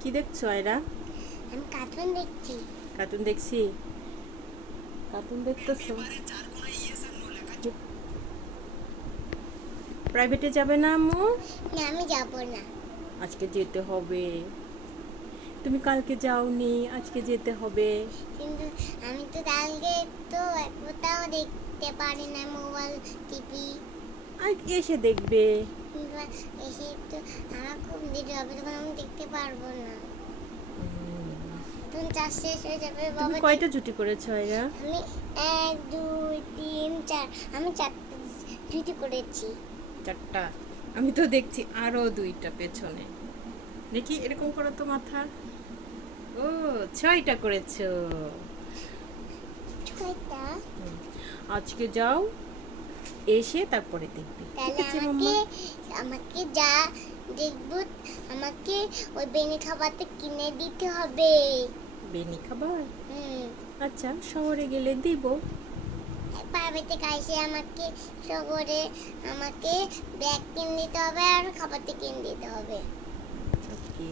কি দেখছো আয়রা? আমি কার্টুন দেখছি। কার্টুন দেখছি। কার্টুন দেখতেছো? প্রাইভেটে যাবে না আম্মু? না, আমি যাব না। আজকে যেতে হবে। তুমি কালকে যাওনি, আজকে যেতে হবে। কিন্তু আমি তো কালকে তো কোথাও দেখতে পারি না, মোবাইল টিভি। আর এসে দেখবে। এসে তো আমার খুব দেরি হবে, তখন আমি দেখতে পারবো না। তখন চার শেষ হয়ে যাবে তুমি বাবা। কয়টা ছুটি করেছো আয়রা? আমি 1 2 3 4, আমি 4টা ডিউটি করেছি। 4টা। আমি তো দেখছি আরো 2টা পেছনে। দেখি এরকম করো তো মাথা। ও, 6টা করেছো। ছয়টা। আজকে যাও, এসে তারপরে দেখবে, ঠিক তাহলে আছে আমাকে মাম্মা? আমাকে যা দেখবো, আমাকে ওই বেনি খাবারটা কিনে দিতে হবে। বেনি খাবার? হুম। আচ্ছা, শহরে গেলে দিব। প্রাইভেটে এসে আমাকে শহরে আমাকে ব্যাগ কিনে দিতে হবে আর খাবারটা কিনে দিতে হবে। ওকে।